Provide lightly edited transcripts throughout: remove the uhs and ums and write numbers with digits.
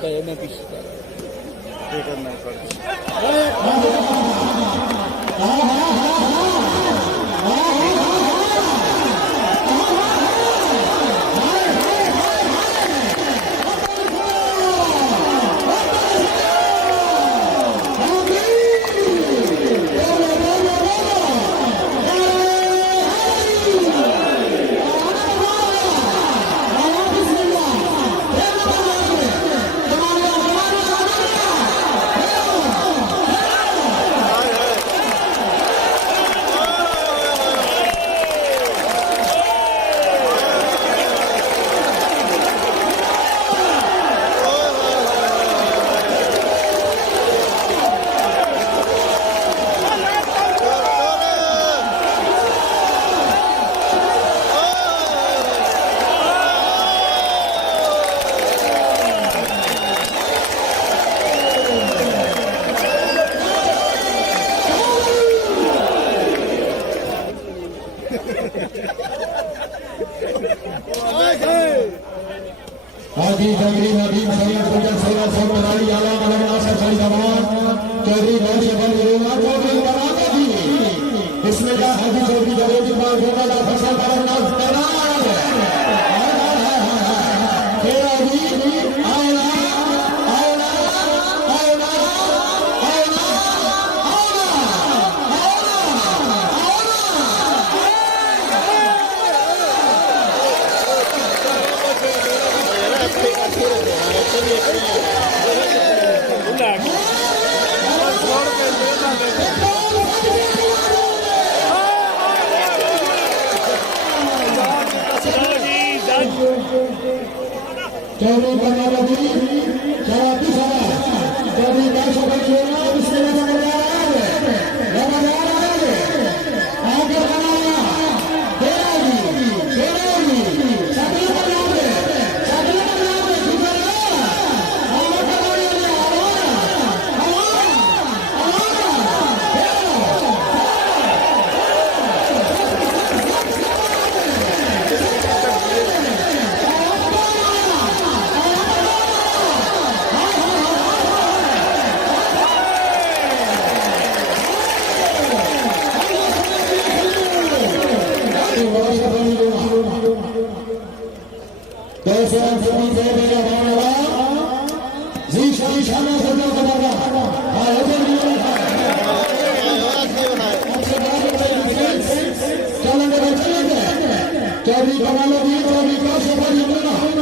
Kayana pişler. Tekrardan kardeşim. हाजी जंगली नदीम सैयद गुजर सैयद सरदारी आला मलक नासर भाई जवान चौधरी नौशेबल गुरुना चौधरी बराबर जी बिस्मिल्लाह हाजी चौधरी जवेद इकबाल गोपाल फसल बरनाज तैयार तेरा जी आला आला आला चौधरी कमालुद्दीन शराबी सभा चौधरी कैशोभर शोना बिस्मिल्लाह आगे बनाया तेरा जी सकल बनाओ चौधरी कमालुद्दीन चौधरी कैशोभर शोना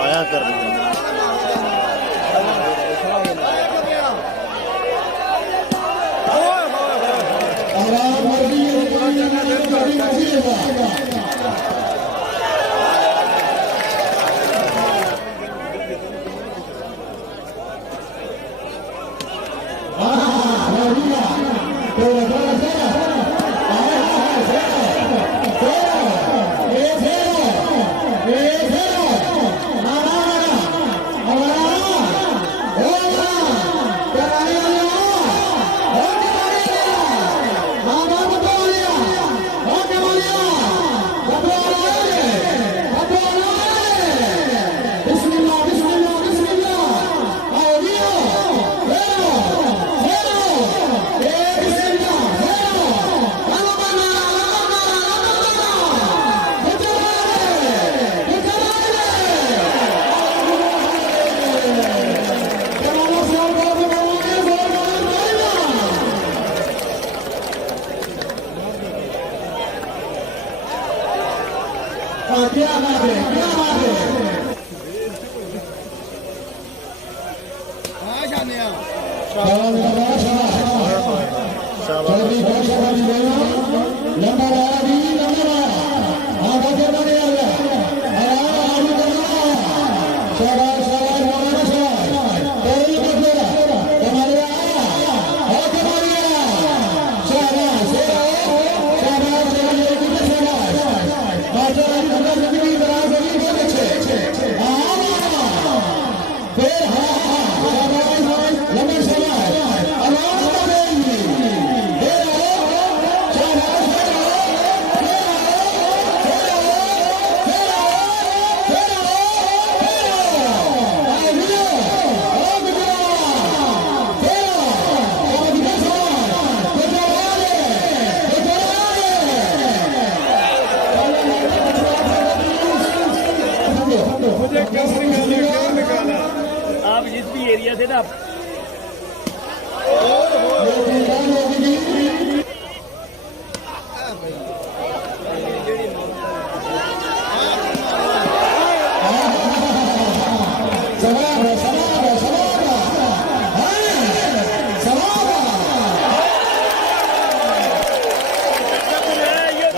आया कर क्या बात है, क्या बात है। शाबाश, चौधरी भाई नंबर आया भी नंबर आगे के बने शाबाश शाबाश मौलाना शाबाश कोई नहीं हमारे आगे मारिया शाबाश शाबाश माता रानी का जिंदगी दराज होगी बहुत अच्छे फिर लंबे शाबाश आवाज करेंगे आप जिस भी एरिया से ना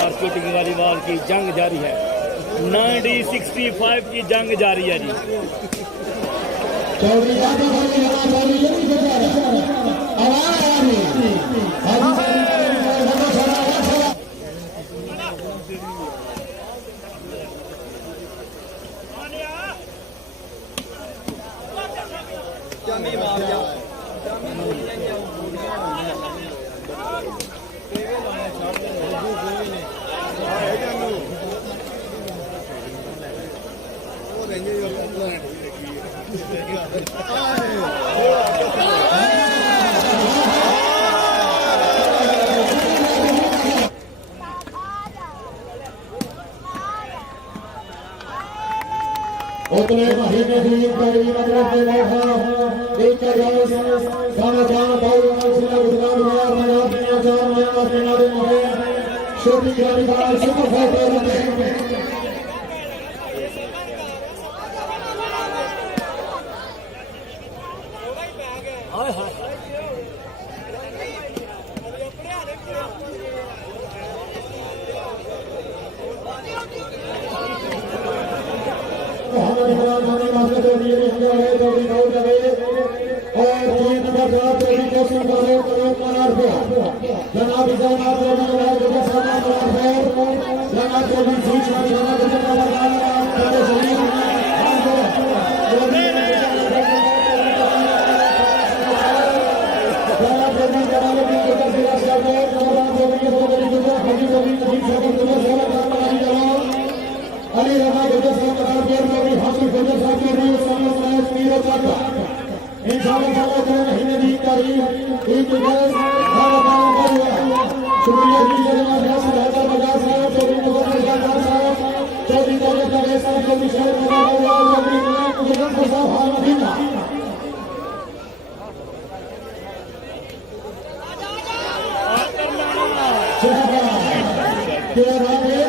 मार्केटिंग वाली बाल की जंग जारी है। 1965 की जंग जारी है जी। चौधरी उतने महीने की कड़ी मतलब के मौका एक रोज खाना खाना पाऊ सिला गुजरात में मजा दुनिया चार महीना किनारे में छोटी गाड़ी का सुपर फोटो लेते हाय हाय मोहम्मद इमरान खान मास्टर के लिए हमने है तो भी बहुत जगह और 3 नंबर जनाब चौधरी कोशिश कर रहे करोड़ मनार पे जनाब इजाना चौधरी जनाब के सामने मनार पे जनाब चौधरी जीत का जनाब के सामने मेरे शरीर जनाब चौधरी जनाब के सिरा से जनाब चौधरी के चौधरी के चौधरी जीत का सेवा करना है जनाब अली रमा गुजर साहब कतार के चौधरी हासिल गुजर साहब के लिए सामने समाज मीरो चाका इंशाअल्लाह सारा दिन महीने की तारीख एक दिवस सारा काम करूंगा शुक्रिया जी जनाब यासिर हैदर बजाज साहब चौधरी मुजफ्फर खान साहब चौधरी दौलत नगर साहब चौधरी शहर मनावा चौधरी मुजफ्फर साहब हाल मदीना क्या बात है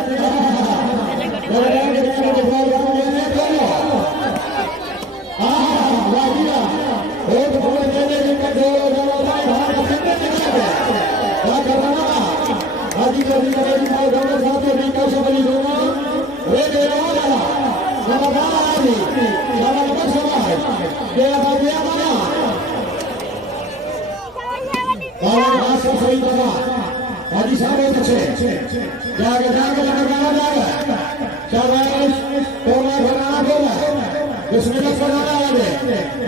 हाजी साहब बहुत अच्छे जाके जाके लगाना जाएगा शाबाश तोला बनाना बोला बिस्मिल्लाह बनाना आगे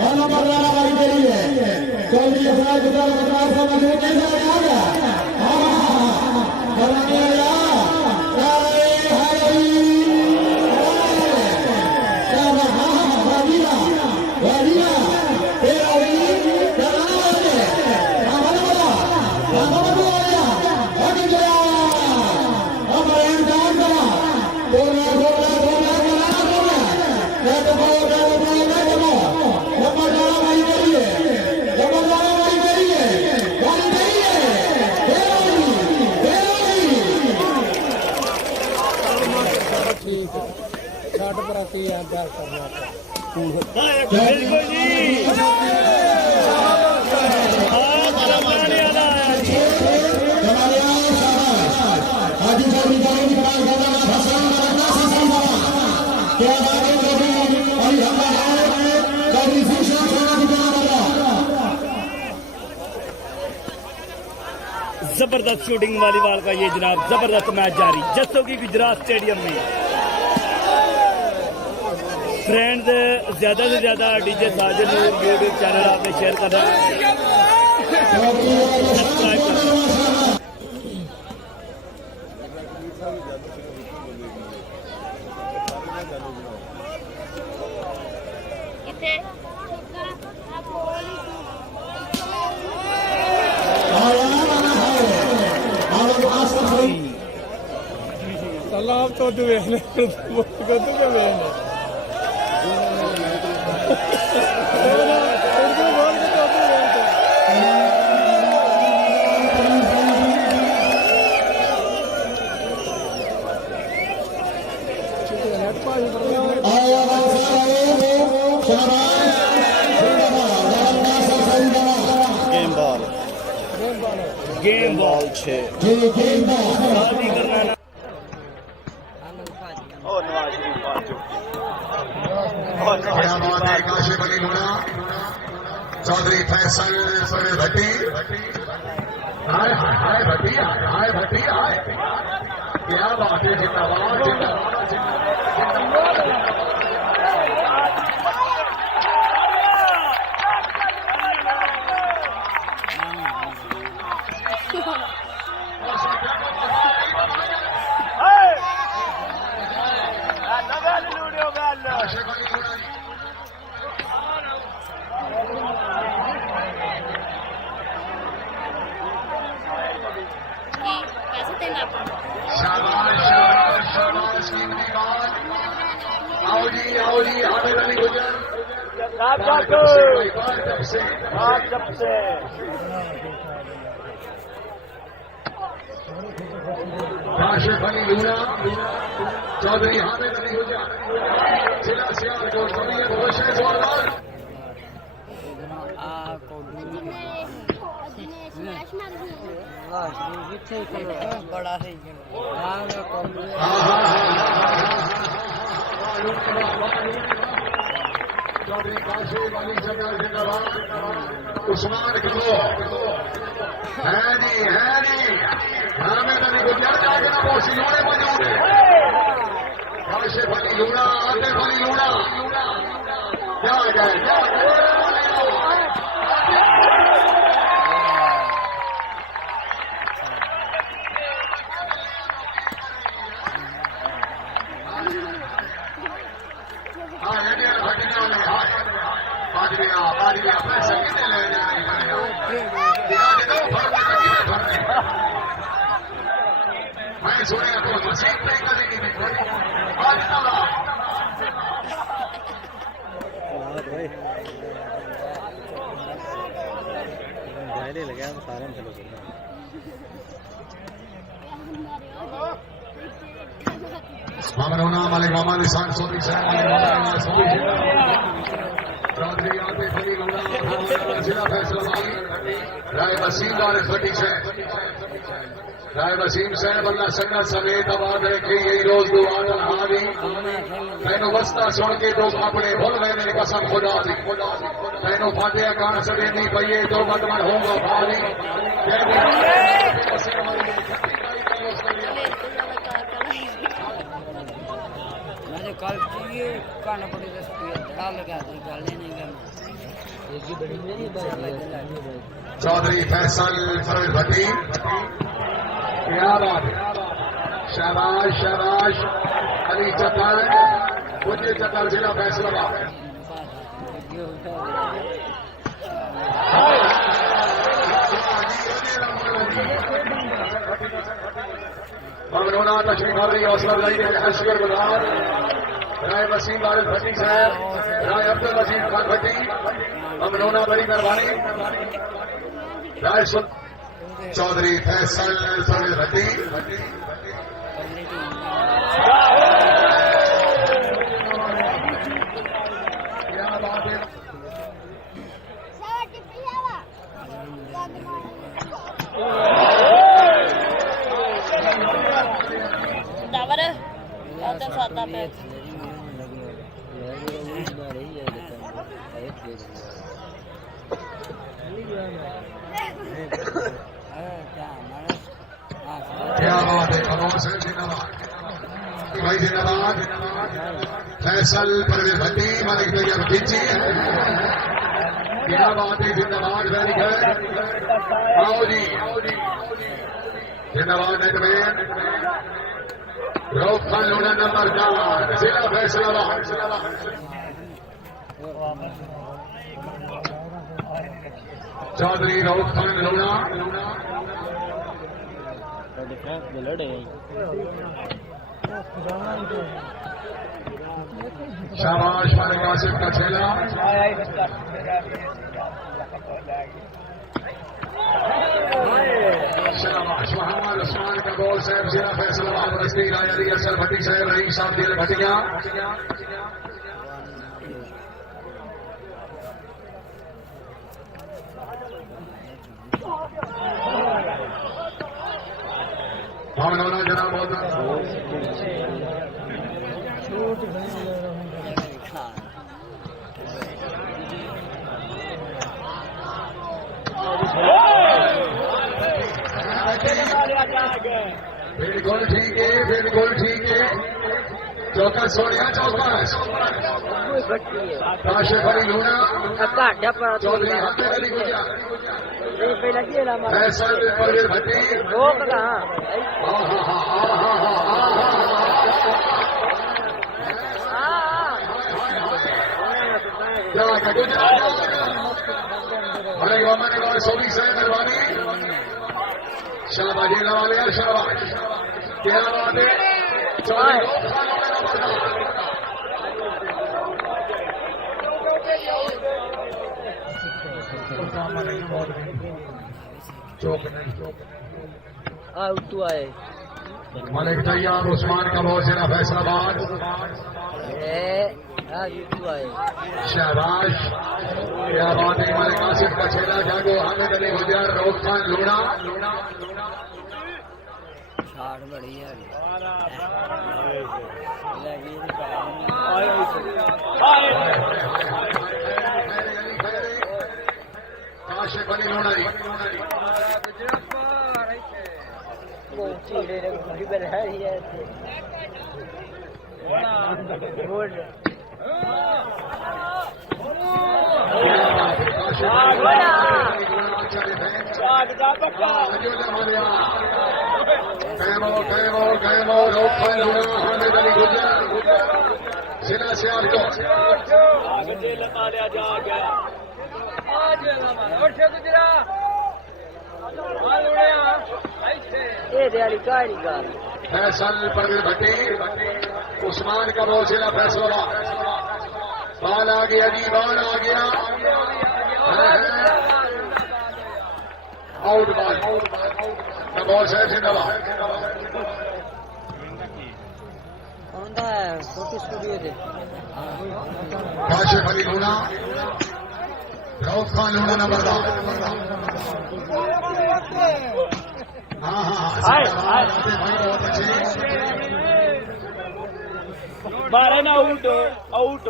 आना बनाना भाई के लिए चौधरी अफराज गुजर बता सब मजबूत कैसे आ गया बनाने आया बिल्कुल जी जबरदस्त शूटिंग वॉलीबॉल का ये जनाब जबरदस्त मैच जारी जसों की गुजरात स्टेडियम में। फ्रेंड्स ज्यादा से ज्यादा डीजे साजिद यूट्यूब चैनल आपने शेयर कर रहा है, सब्सक्राइब कर तालाब तो दुबेने को दुबेने गेम बॉल 6 चौधरी फैसल भट्टी हाय हाय भट्टी हाय भट्टी हाय क्या बात है जिंदाबाद काशिफ अली लूना चौधरी हामिद अली हुजा जिला सियालकोट कमियत रोशन जोरदार बड़ा है चौधरी काशिफ अली जिंदाबाद उस्मान करो है नहीं हामिद अली गुजर जाके ना वो सिलोड़े मौजूद है काशिफ अली लूना आतिफ अली लूना क्या गए पैसा कितने ले जाने मैं सुनिया तो मशीन पे कभी नहीं लगे सारे चलो मामलोना मालिक मामा निशान सोनी से चौधरी आतिफ अली लूना जिला फैसलाबाद राय वसीम और फटी से राय वसीम से बल्ला संगत समेत आवाज रखी यही रोज दुआ हावी मैनू वस्ता सुन के तो अपने भुल गए मेरी कसम खुदा दी मैनू फाटिया कान सड़े नहीं पइए तो मतमन होगा भारी मैंने कल चाहिए कान पड़ी धड़ा लगा दी गाली नहीं करना चौधरी फैसल फरद भट्टी क्या बात है शाबाश शाबाश अली चतर मुझे चतर जिला फैसलाबाद ममनूना तशरीफ आवरी हौसला अफजाई के शुक्र गुजार राय वसीम वारिस भट्टी साहब राय अब्दुल वसीम खान भट्टी ममनूना बड़ी मेहरबानी राय चौधरी फैसल फरद भट्टी आता पे क्या बात है, खमोश है, जिंदाबाद भाई, जिंदाबाद। फैसल परवेज भट्टी मालिक भैया खींची, क्या बात है, जिंदाबाद। वेरी गुड, आओ जी, जिंदाबाद। नेटमैन रऊफ खान लोना नंबर 4 जिला फैसलाबाद। चौधरी रऊफ खान लोना शाबाश मालिक आसिफ का छेला, शाबाश मोहम्मद उस्मान का बॉल साहब जिला फैसलाबाद। रस्ती रायली असल भट्टी साहब रही साहब दिल भटिया। भावना जनाब बहुत बिल्कुल ठीक है, बिल्कुल ठीक है। चौका सोनिया, चौका काशिफ अली लूना, चौधरी हाफिज अली गुजर, फैसल परवेज भट्टी। अरे मामा ने बार 24 है मेहरबानी। शाबाश जिला वाले, शाबाश, क्या बात है। मलिक तैयार उस्मान का बॉल जिला फैसलाबाद। शहबाज, क्या बात है। मलिक आसिफ का छेला जागो, हामिद अली गुजर, रऊफ खान लोना। काशिफ अली लोनारी, हामिद अली गुजर, जिला सियालकोट। फैसल परवेज भट्टी, उस्मान का बॉल जिला फैसलाबाद। बॉल आ गया जी, बॉल आ गया। आउट बॉल, बॉल साहब जिंदाबाद। Kashif Ali Luna, Rauf Khan Luna number 2। हाँ, भाई बहुत अच्छे। 12 ना आउट आउट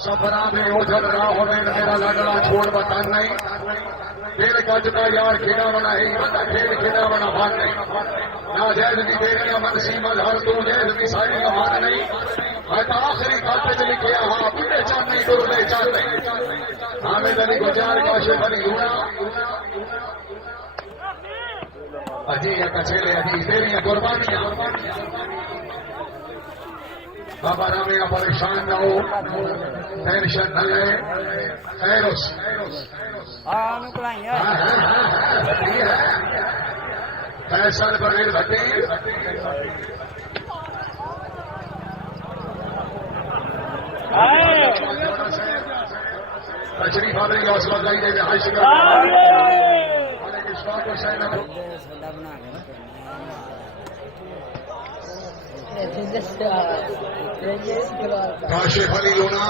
सफरा में ओझल राह में मेरा लगड़ा छोड़ बता नहीं। खेल गजता यार खेड़ा बना ही बता, खेल खेड़ा बना भाग नहीं। ना जैद भी देखना मन सीमल हर तू जैद भी सारी का भाग नहीं। मैं तो आखिरी खाते में लिखे हाँ पीड़े चार नहीं गुरले चार नहीं। हामिद अली गुजर, काशिफ अली लूना। अजी कछेले अजी तेरी कुर्बानियां। बाबा रामिया परेशान न हो, टेंशन न ले। खैरुस फैसल परवेज भट्टी, तशरीफ आदरी हौसला अफजाई दे काशिफ अली लोना,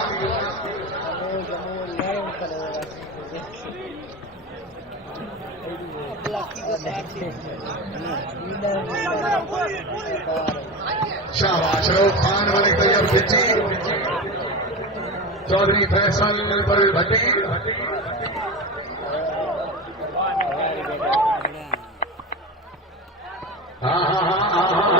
शाबाश रऊफ खान वाले तैयब सिद्दी चौधरी फैसल पर भट्टी हाँ हाँ हाँ हाँ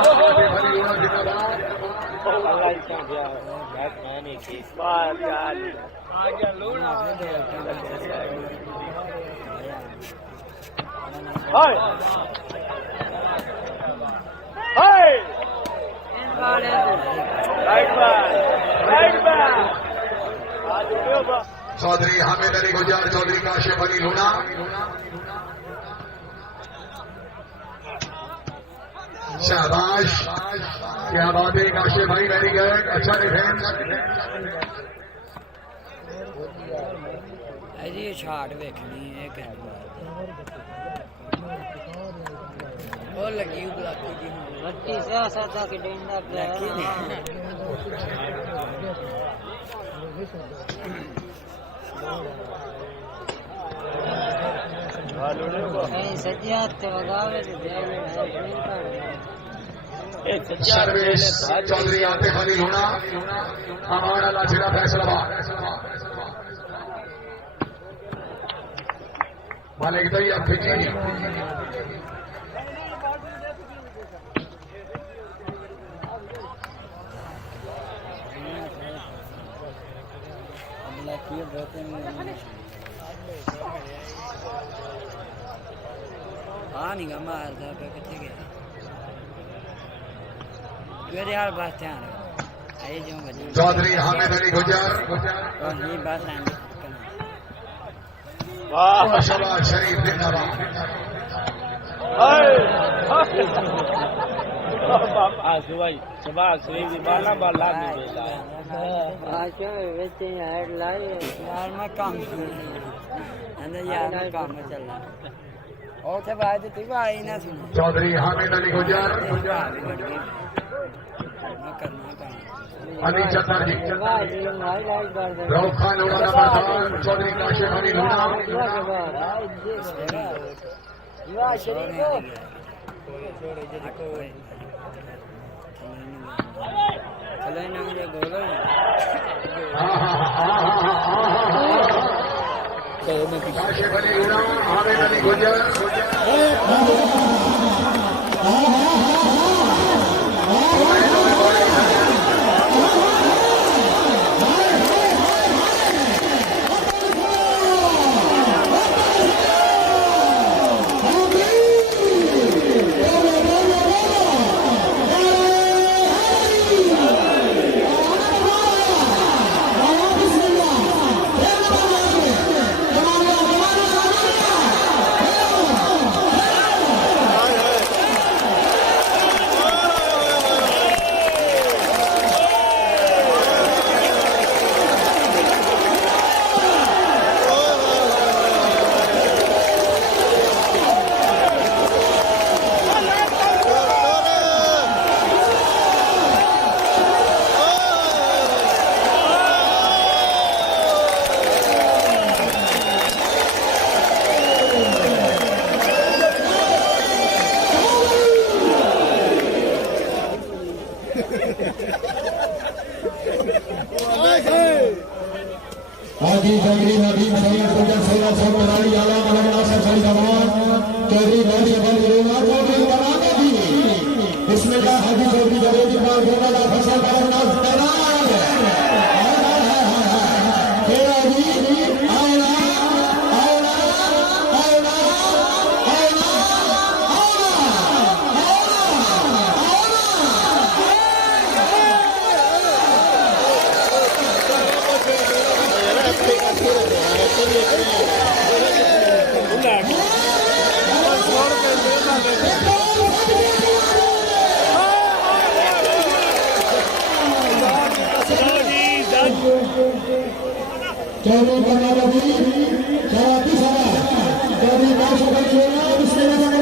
चौधरी हामिद अली गुजर चौधरी काशिफ अली लूना शाबाश क्या बात है काशिफ भाई वेरी गुड अच्छा डिफेंस अजी छाट वेखनी है वो लगी बुलाती जी बच्ची से सादा के डेंडा पे सज्जात ते वगावे सर्वेश चौधरी आतिफ अली लूना अमान अल्लाह जिला फैसलाबाद मालिक तैयब फिजी नहीं गा मारता पे कितने गया मेरे यार बात ध्यान आए जो बजे चौधरी हामिद अली गुजर ये बात है शबाज शरीफ जिंदाबाद सुभाष शरीफ बाला बाला यार मैं काम यार मैं काम में चल रहा और थे बात थी भाई ना सुनो चौधरी हामिद अली गुजर अली चतर जी रऊफ खान उड़ाना प्रधान चौधरी काशिफ अली लूना काशिफ अली लूना हामिद अली गुजर हाजी जंगली नबी सैयद सज्जन सैयद सोमनाथ अली आला मलक नासिर सली जमान चौधरी गौरी अबल गुरुना चौधरी बनाने दी बिस्मिल्लाह हाजी चौधरी जवेद इकबाल गोला फसल करम नाज तैनात तेरा भी आला आला आला चौधरी बनाने दी चौथी सभा चौधरी काशिफ अली लूना बिस्मिल्लाह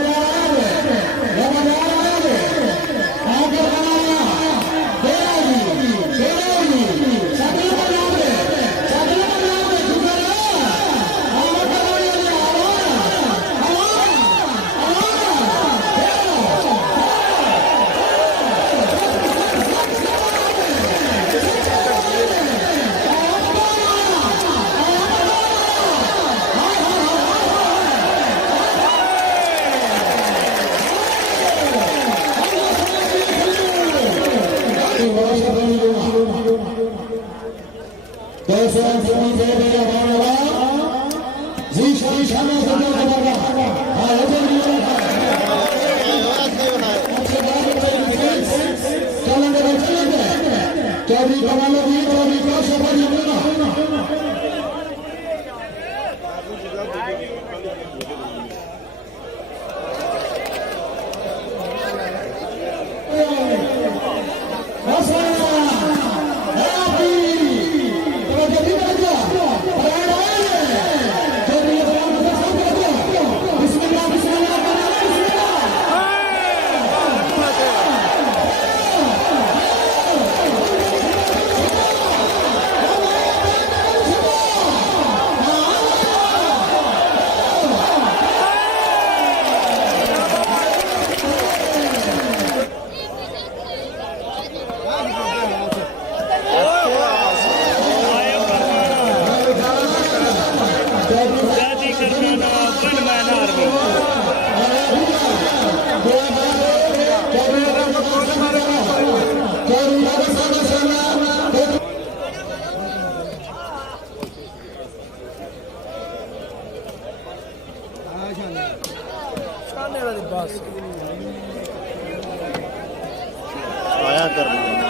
जवानों की चौबीस का सफल होना जाती करना वन मैन आर्मी आया करना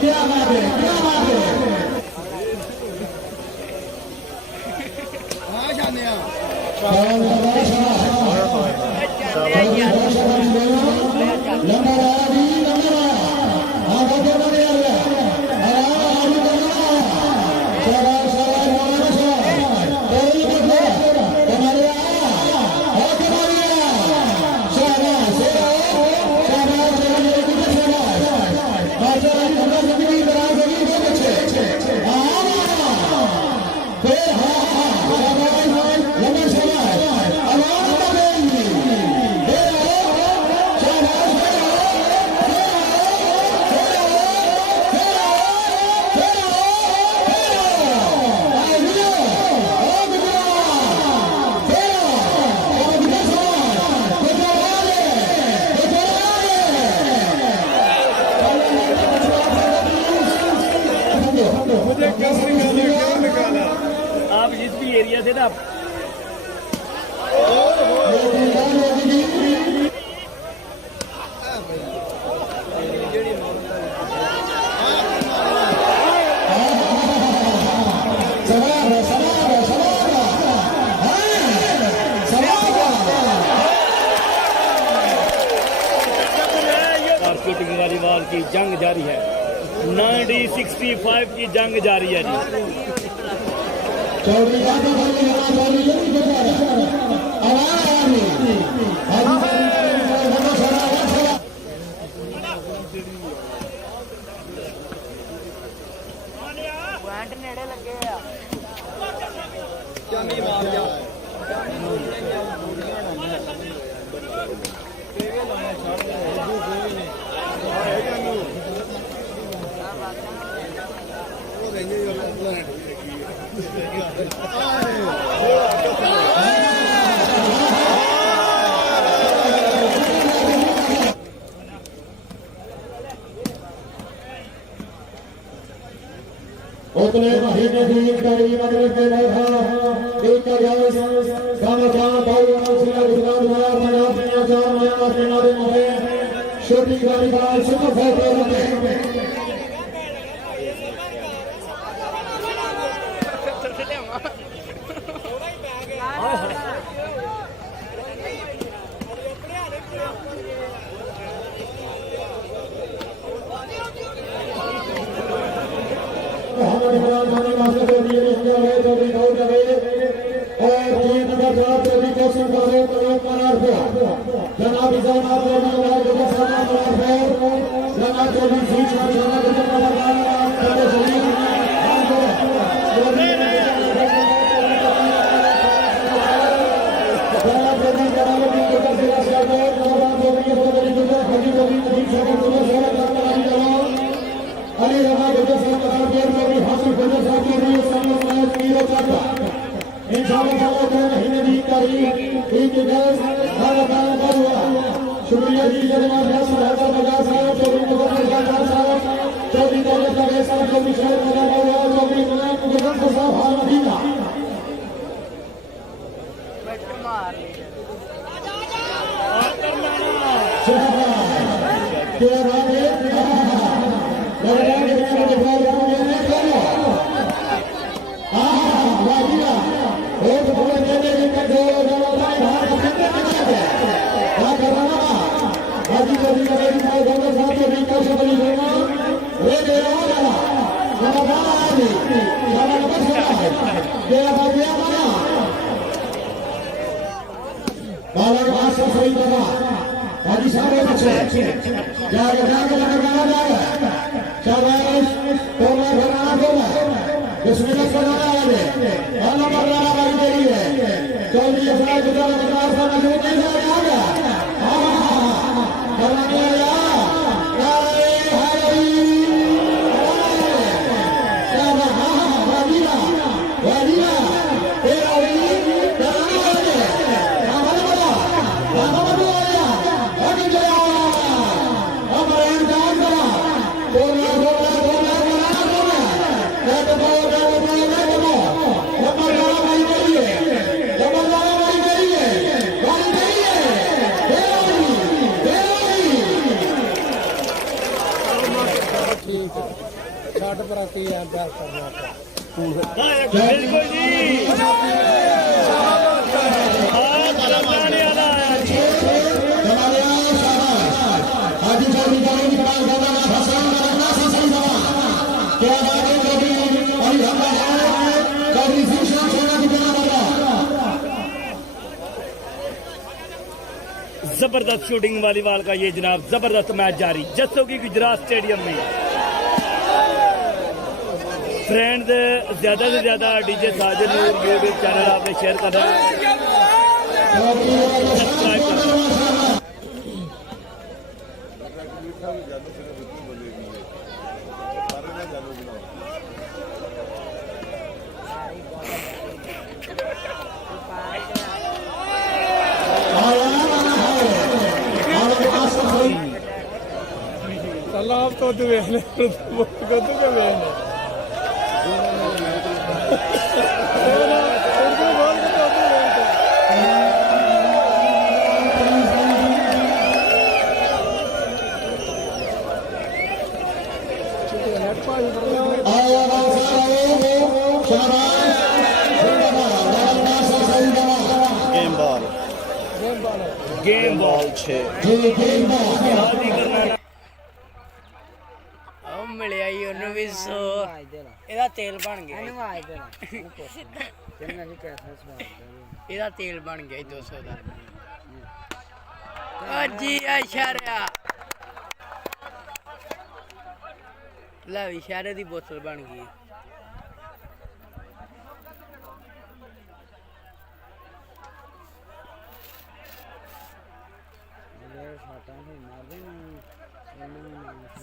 क्या बात है क्या बात है आप जिस भी एरिया से ना शूटिंग वालीबाल की जंग जारी है 1965 की जंग जारी है जी ਪੁਆਇੰਟ ਨੇੜੇ ਲੱਗੇ ਆ उतने महीने की कड़ी मदद के बैठा एक जायज गाना जाना भाई सिला गुजरात वाला पंजाब में चार महीना से नारे मोहे छोटी गाड़ी का सुपर फोटो में हमारे हमारे माने मास्टर को दिए जावे तो भी हो जावे और ये नंबर 4 तो भी कोशिश करे तो करार पे जनाब इजामा को भी लगा के सामने करार पे जनाब को भी बीच में जाना के करार करे सही अली रहा गुजर साहब में भी हासिल गुजर साहब के लिए सम्मान कीरो चाहता इंशाअल्लाह ताला महीने की तारीख एक गैस हर बार हुआ शुक्रिया जी जनाब यासर हसन मजा साहब चौधरी मुजफ्फर साहब चौधरी दौलत का साहब चौधरी शहर मजा हुआ चौधरी गुलाम मुजफ्फर साहब हाल मदीना क्या बात है हाजी साहब बच्चे जाके जाके लगाना जाएगा शाबाश तोला बनाना बोला बिस्मिल्लाह बनाना है अल्लाह मरना वाली देरी है चौधरी अफराज गुजर मद्रास का मौजूद नहीं आएगा हां बनाने या नारे हरी शाबाश हां वादिया वादिया तेरा वही बनाना है हमारा बड़ा हमारा छठ प्रति अभ्यास करना बिल्कुल जी जबरदस्त शूटिंग वॉलीबॉल का ये जनाब जबरदस्त मैच जारी जस्सों की गुजरात स्टेडियम में फ्रेंड्स ज्यादा से ज्यादा डीजे साजिद नूर यूट्यूब चैनल आपने शेयर करना है सब्सक्राइब करना तालाब तो तू वेख ले को तू के वेख ले गेम बॉल मिलिया ही ਉਹਨੂੰ ਵੀ 100 ਇਹਦਾ ਤੇਲ ਬਣ ਗਿਆ ਇਹਦਾ ਤੇਲ ਬਣ ਗਿਆ 200 ਦਾ ਜੀ ਇਸ਼ਾਰਾ ਲੈ ਇਸ਼ਾਰੇ ਦੀ ਬੋਤਲ ਬਣ ਗਈ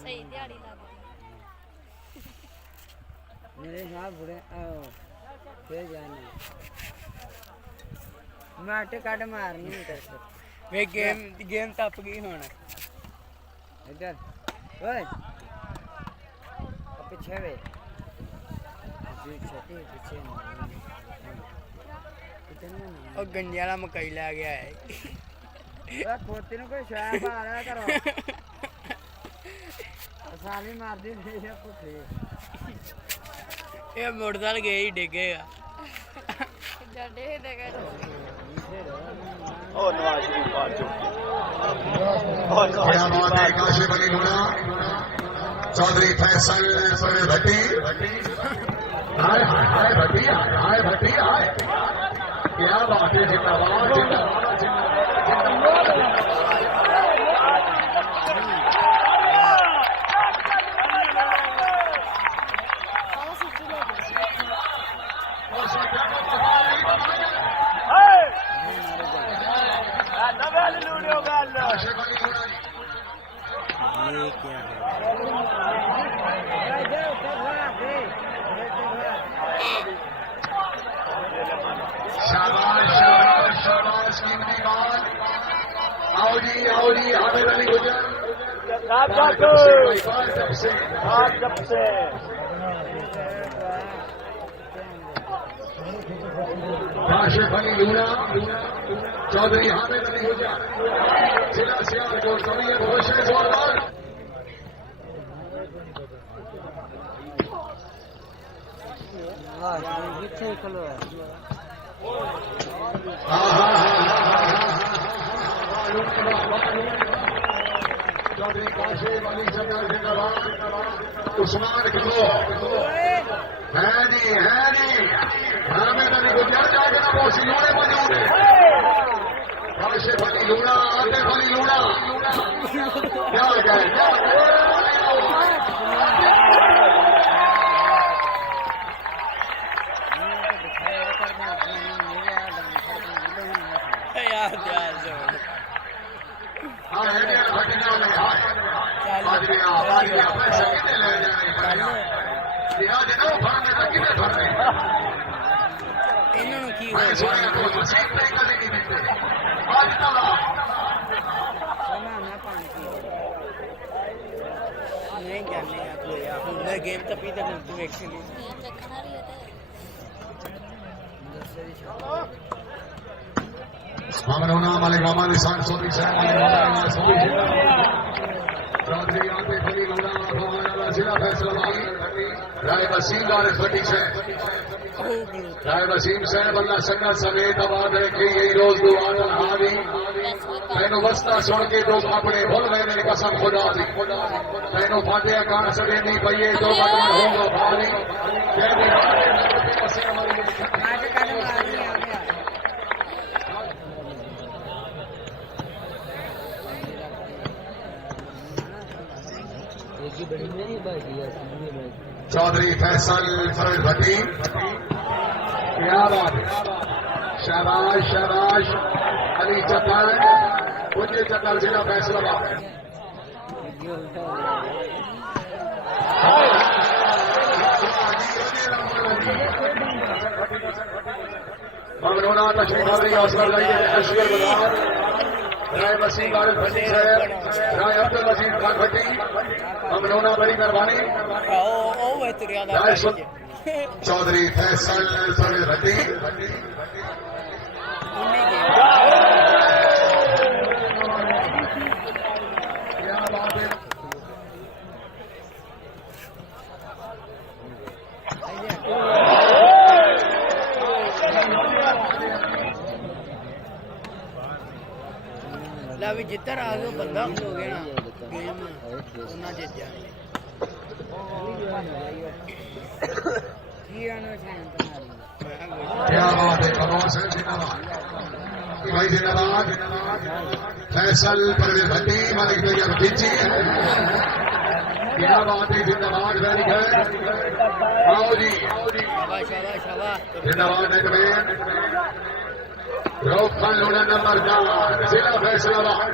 सही दिहाड़ी ला मेरे साथ बुढ़े फिर जाने मैं आटे काट मार नहीं कर सकता वे गेम टप गई होना इधर ओए पीछे वे पीछे और गंजे वाला मकई ला गया है खोती कोई शायद आ रहा करो साली मार दी पुठे ये मोटरसाइकिल गए ही डिगेगा और नवाज शरीफ आ चुके चौधरी फैसल भट्टी हाय हाय हाय भटिया हाय भटिया हाय क्या बात है जिंदाबाद जिंदाबाद शाबाश शाबाश शाबाश कीमती बात आओ जी हामिद अली गुजर काशिफ अली लूना चौधरी हामिद अली गुजर जिला सियालकोट कविए घोष जोरदार पीछे खलो है चौधरी काशिफ अली सरकार जिंदाबाद उस्मान खलो है जी हामिद अली गुजर जाके ना वो सिलोड़े मौजूद है काशिफ अली लूना आतिफ अली लूना क्या गए इन्होंने की नहीं जाने यार गेम तो पी तक तू actually Mamadona Maligama Nisan Sobi Sam Chaudhary Atif Ali लूना जिला फैसलाबाद राय वसीम वारिस भट्टी से राय वसीम साहब अल्लाह संगत समेत आबाद रखे यही रोज दुआ हावी मैनू वस्ता सुन के तो अपने भुल गए कसम खुदा दी मैनू फातिहा कान सड़े नहीं पइए तो बदन होगा भारी चौधरी फैसल फरज भट्टी क्या बात है शाबाश शाबाश अली चक्कर मुझे चक्कर जिला फैसलाबाद ममनूना तशरीफ आवरी असगर लाइए अशगर बदार राय वसीम वारिस भट्टी साहब राय अब्दुल वसीम खान भट्टी ममनूना बड़ी मेहरबानी चौधरी फैसल फरज भट्टी क्या बात है भी जितना आ गया बंदा हो गया ना गेम उन्ना जित जाने क्या बात है खमोश है जिंदाबाद भाई जिंदाबाद फैसल परवेज भट्टी मालिक भैया खींची क्या बात है जिंदाबाद वेरी गुड आओ जी जिंदाबाद एक में रऊफ खान लूना नंबर 4 जिला फैसलाबाद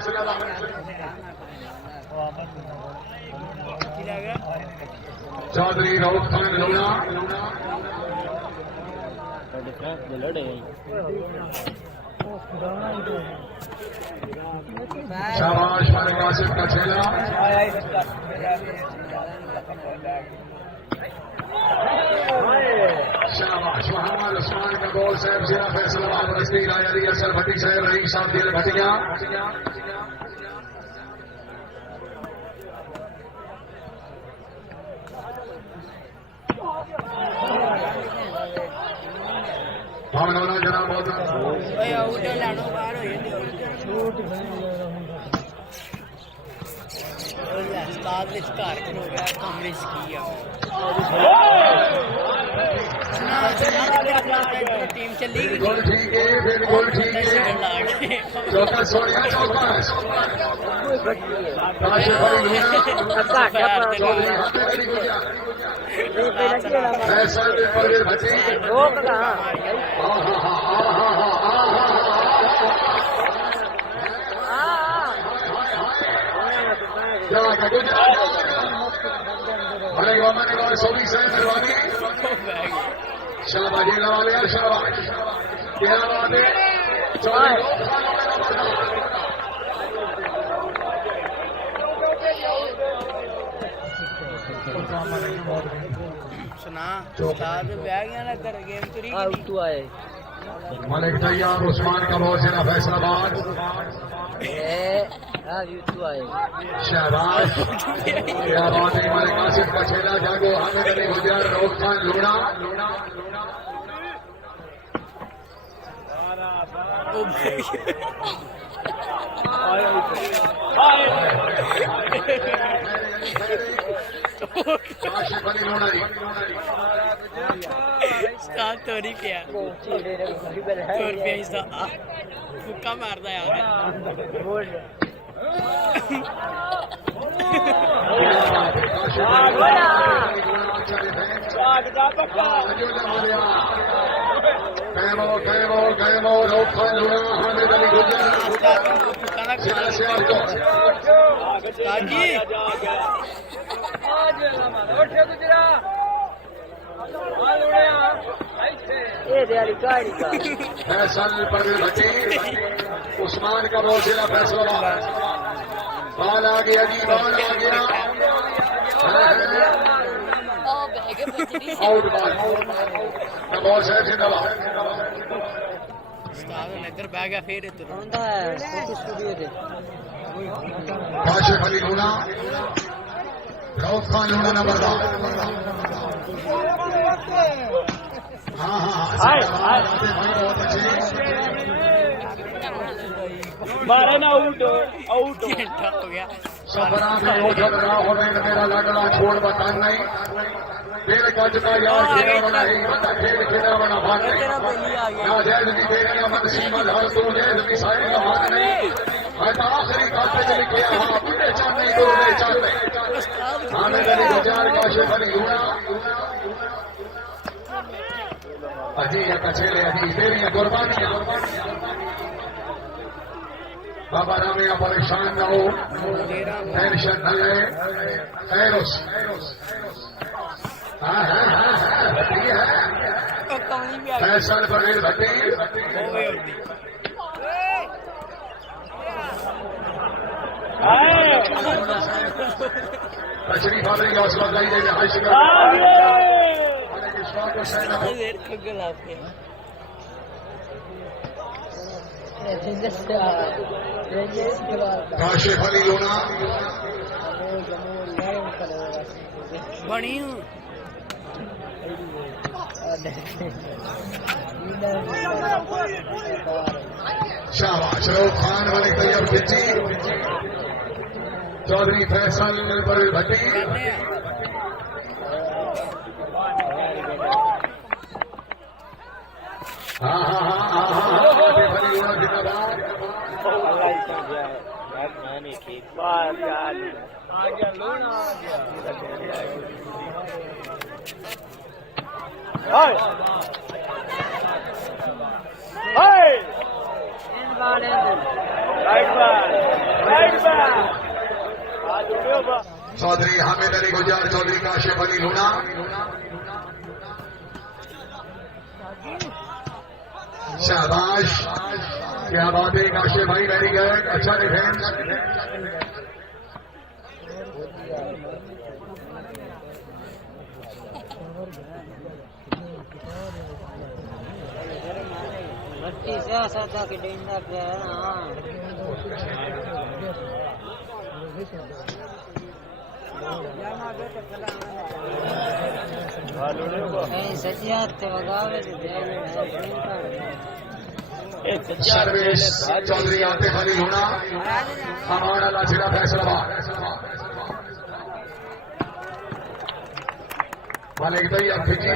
चौधरी रऊफ खान लूना शाबाश मालिक वासिफ का छेला शाबाश मोहम्मद उस्मान का गोल साहब जिला फैसलाबाद रस्ती राय अली असर भट्टी साहब रईस साहब दिल भटिया भावना जनाब बहुत उस्ताद ने घर हो गया कमरे की टीम चली गई बिल्कुल ठीक है, बिल्कुल ठीक है। चौकस सोनिया, चौकस। काशिफ अली लूना, चौधरी हामिद अली गुजर, फैसल बिन परवेज भट्टी। सोनी सैन मेहरबानी, शाबाजी वाले यार, शाबाश, क्या बात है। सुना उस्ताद बह गया ना कर गेम तुरी तू आए मलिक तैयार उस्मान का बहुत सेना फैसलाबाद शहबाज, क्या बात है। मलिक आसिफ का छेला जागो, हामिद अली गुजर, रोक खान लूना, काशिफ अली लूना जी। तोरी पिया फुक्का मारदा यार रोक खान लूना, हामिद अली गुजर, फैसल परवेज भट्टी, उस्मान का बहुत जिला फैसलाबाद। बाल आ गया जी, बाल आ गया, आउट बॉल। बहुत साहब जिंदाबाद। इधर बह गया फिर काशिफ अली लूना, रऊफ खान लूना नंबरदार। हाँ बहुत अच्छे। मारा ना आउट आउट हो गया सफरा में हो जब रहा हो मेरा लगना छोड़ बतान नहीं फिर कज का यार खेला बना ही बता खेल खेला बना भाग नहीं ना जैद भी देनी अमन सीमल हर तू जैद भी सारी का भाग नहीं मैं तो आखिरी खाते चली गया हाँ पीछे चाह नहीं दो नहीं चाह नहीं हामिद अली गुजर, काशिफ अली लूना, अजी या कछेले अजी तेरी कुर्बानियां। बाबा रामिया परेशान न हो, टेंशन न ले, खैरुस फैसल परवेज भट्टी, तशरीफ आदरी हौसला अफजाई दे काशिफ अली लूना, बनी शाबाश। रऊफ खान वाले तैयार खिंची, चौधरी फैसल परवेज भट्टी, चौधरी हामिद अली गुजर, चौधरी काशिफ अली लूना, शाबाश, क्या बात है काशिफ भाई, वेरी गुड, अच्छा डिफेंस। सर्वेश चौधरी आते हरी लूना, हमारा लाचिरा फैसलाबाद। मालिक तैयार खिंची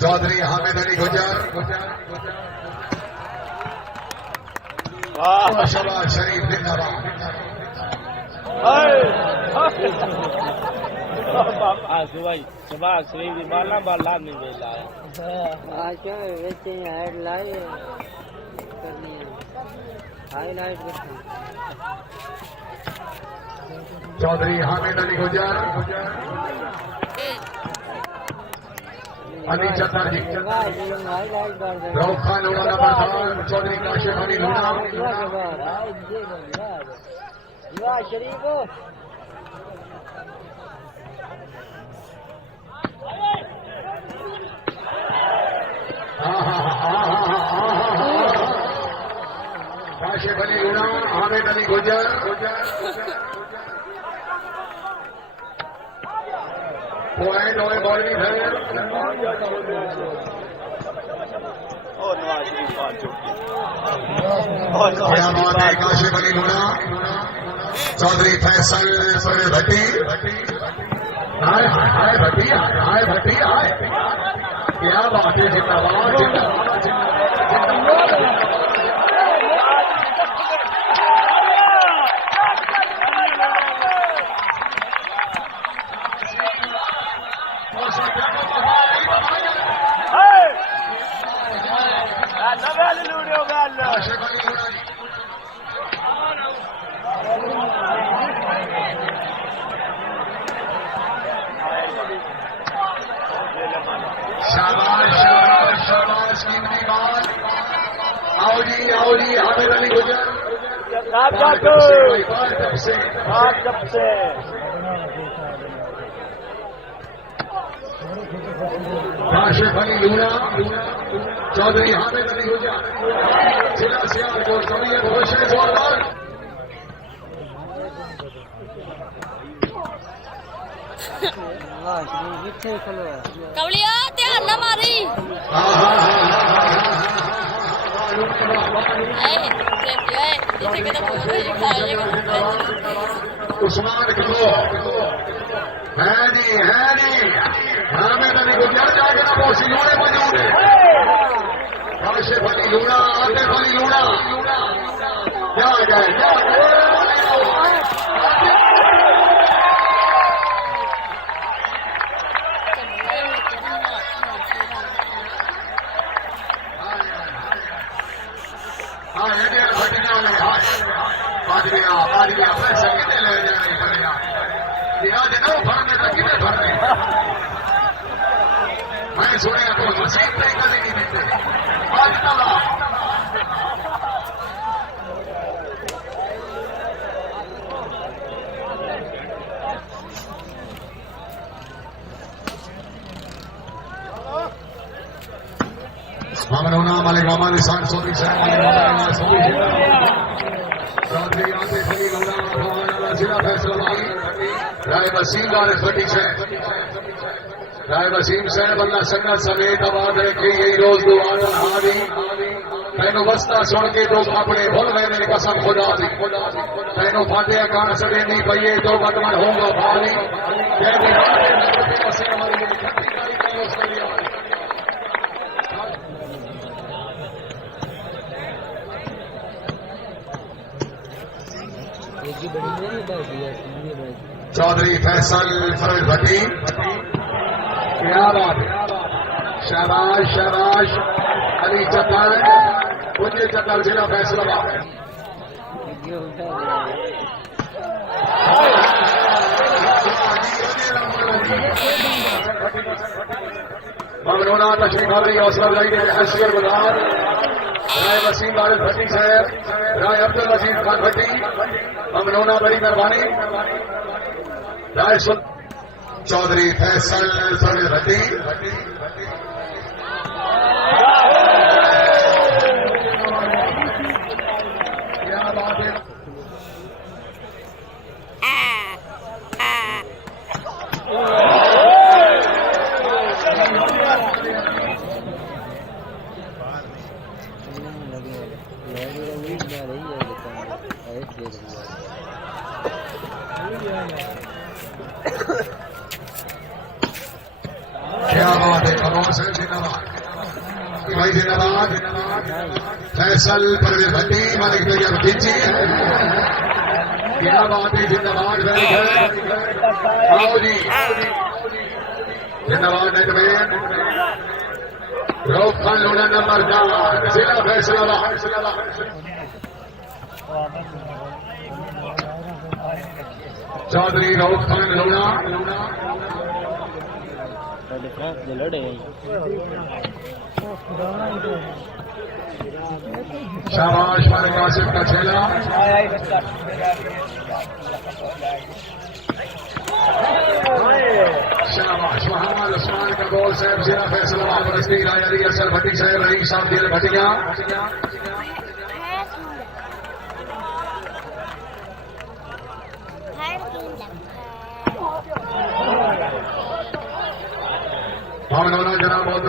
चौधरी हामिद अली गुजर शबाज शरीफ जिंदाबाद शबाज शरीफ बाला बाला नहीं मिला आज वैसे हेडलाइट करनी है हाईलाइट देखना चौधरी हामिद अली गुजर अली चतर जी हाईलाइट कर दे रऊफ खान उड़ाना प्रधान चौधरी काशिफ अली लूना वाह शरीफ काशिफ अली लूना हामिद अली गुजर पॉइंट और बॉल भी है और नवाज शरीफ आ चुकी क्या बात है काशिफ अली लूना चौधरी फैसल फरे भट्टी हाय हाय भट्टी हाय भट्टी हाय क्या बात है जिंदाबाद जिंदाबाद शाबाश शाबाश शाबाश कीमती बात आओ जी हामिद अली गुजर काशिफ अली लूना चौधरी हामिद अली गुजर जिला सियालकोट कवियत होशे जोरदार वाह शरीफ इतने खलो है कवलिया ध्यान ना मारी उस्मान करो है जी हामिद अली गुजर जाके ना पहुंची लूने मौजूद है काशिफ अली लूना आतिफ अली लूना क्या गए पैसे कितने ले जाने पड़ेगा लिहाज न भरने तो कितने भरने मैं सुने तो मशीन नहीं करने की देते आज तला मामलोना मालिक मोहम्मद इसान सोदी साहब चौधरी आतिफ अली लूना जिला फैसलाबाद राय वसीम भट्टी से राय वसीम साहब अल्लाह संगत समेत आवाज रखी यही रोज दुआ हादी तैनू वस्ता सुन के तो अपने भुल मैंने कसम खुदा दी तैनू फातिहा कान सदे नहीं पइए तो बदमन होगा भाली चौधरी फैसल फरज भट्टी क्या बात है शाबाश शाबाश अली चतर मुझे चतर जिला फैसलाबाद ममनूना तशरीफ आवरी हौसला अफजाई के असगर बदार राय वसीम वारिस भट्टी साहब राय अब्दुल वसीम खान भट्टी ममनूना बड़ी मेहरबानी राय चौधरी फैसल फरज भट्टी क्या बात है फैसल परवेज भट्टी मालिक तैयार खींची क्या बात है जिंदाबाद आओ जी जिंदाबाद नेटमैन रऊफ खान लूना नंबर 4 जिला फैसलाबाद चौधरी रऊफ खान लूना शाबाश मालिक आसिफ का छेला शाबाश मोहम्मद उस्मान का गोल साहब जिला फैसलाबाद रस्ती रायरी असल भट्टी साहब रही साहब दिल भटिया भावना जनाब बहुत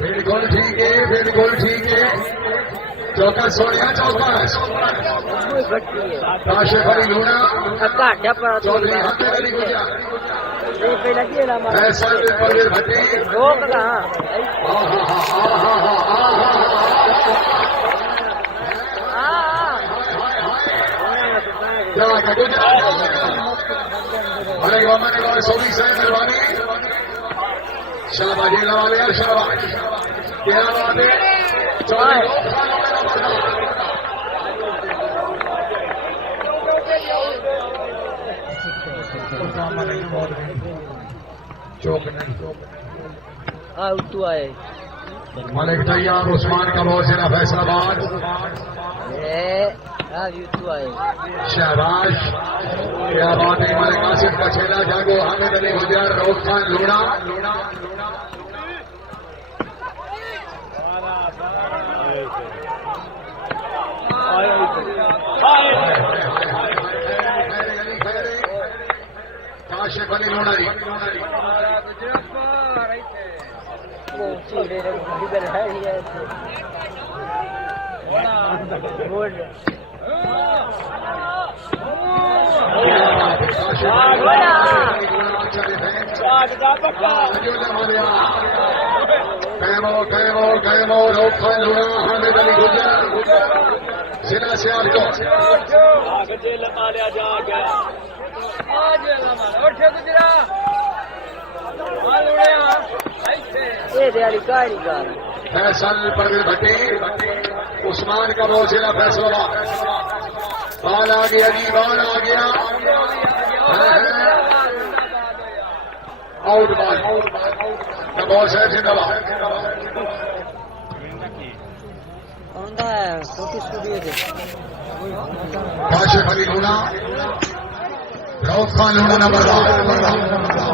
बिल्कुल ठीक है चौका सोनिया चौका काशिफ अली लूना चौधरी हामिद अली गुजर फैसल परवेज भट्टी सोनी साहब मेहरबानी शाबाजी वाले शाबाश क्या बात है चौक नहीं तू आए मलिक तैयार उस्मान का बहुत जिला फैसलाबाद तू आए शहबाज क्या बात है मलिक आसिफ का छेला जागो हामिद अली गुजर रऊफ खान लूना काशिफ अली लूना जी कैमो रऊफ खान लूना हामिद अली गुजर जिला सियालकोट फैसल परवेज भट्टी उस्मान का बहुत जिला फैसलाबाद बाल आ गया जी बाल आ गया आउट बॉल बहुत साहब जिंदाबाद Kashif Ali Luna Rauf Khan Luna number 2